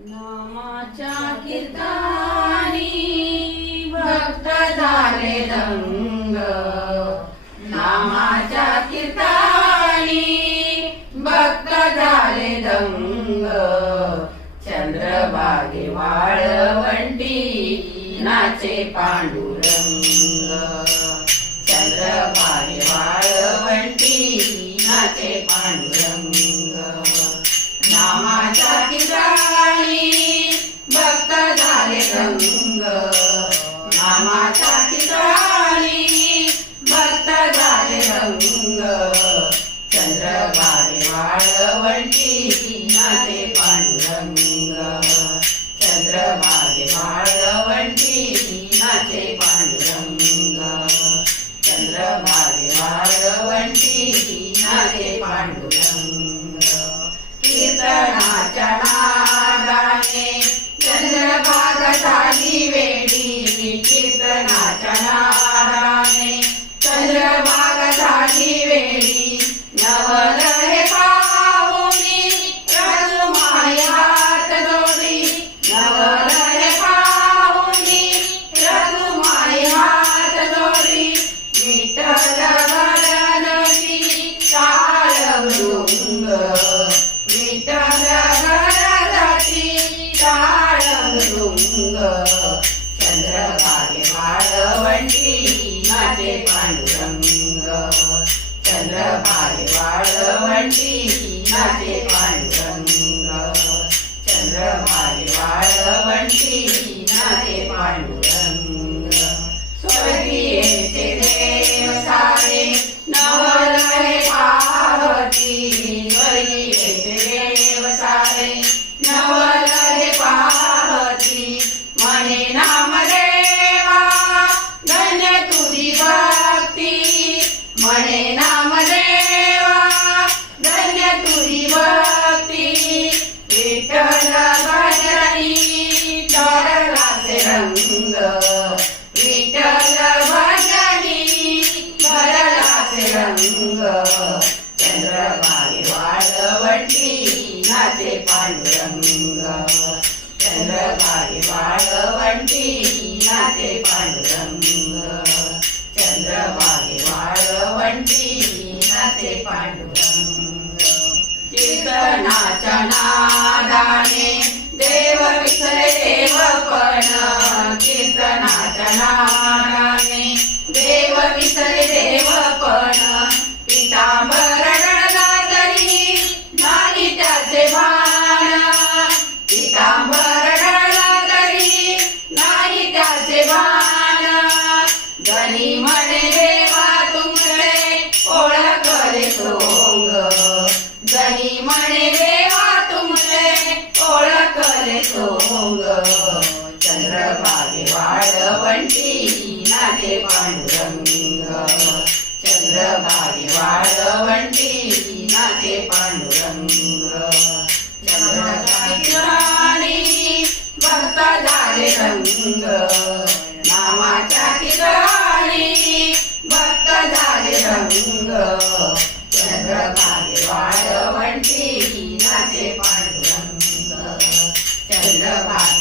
नामाच्या कीर्तनी भक्त झाले दंग, नामाच्या कीर्तनी भक्त झाले दंग. चंद्रभागे वाळवंटी नाचे पांडुरंग, चंद्रभागे वाळवंटी नाचे पांडुरंग. नामाच्या ठिकाणी भक्त झाले दंग, नामाच्या ठिकाणी भक्त झाले दंग. चंद्रभागे वाळवंटी नाचे पांडुरंग, चंद्रभागे वाळवंटी नाचे पांडुरंग, चंद्रभागे वाळवंटी नाचे पांडुरंग. कीर्तनाच्या नादाने चंद्रभाग झाली वेडी, कीर्तनाच्या नादाने चंद्रभाग झाली वेडी. नवलहे पाहुनी रघुमाई हात जोडी, नवलहे पाहुनी रघुमाई हात जोडी. विठ्ठल घरनची टाळ मृदुंग, विठ्ठल घरनची टाळ मृदुंग. चंद्रभागे वाळवंटी नाचे पांडुरंग, चंद्रभागे वाळवंटी नाचे पांडुरंग, चंद्रभागे वाळवंटी नाचे पांडुरंग. स्वर्गीयेचे देव सारे नवलहे पाहती, स्वर्गीयेचे देव सारे नवलहे पाहती. म्हणे नामदेवा धन्य तुझी भक्ती, म्हणे नामदेवा धन्य तुझी भक्ती. विठ्ठल भजनी तरलाचे रंग, विठ्ठल भजनी तरलाचे रंग. चंद्रभागे वाळवंटी नाचे पांडुरंग, चंद्रभागे वाळवंटी नाचे पांडुरंग, चंद्रभागे वाळवंटी नाचे पांडुरंग. कीर्तनाच्या नादाने देव विसरे देवपण, कीर्तनाच्या नादाने देव विसरे देवपण. पितांबर रडला तरी नाही त्याचे भान, पितांबर रडला तरी नाही त्याचे भान. धनी म्हणे देवा तुमचे ओळखले सोंग, धनी म्हणे देवा तुमचे ओळखले सोंग. चंद्रभागे वाळवंटी नाचे पांडुरंग, चंद्रभागे वाळवंटी नाचे पांडुरंग. चंद्रभागे ठिकाणी भक्त झाले दंग, नामाच्या ठिकाणी भक्त झाले दंग. चंद्रभागे वाळवंटी नाचे पांडुरंग, चंद्रभागे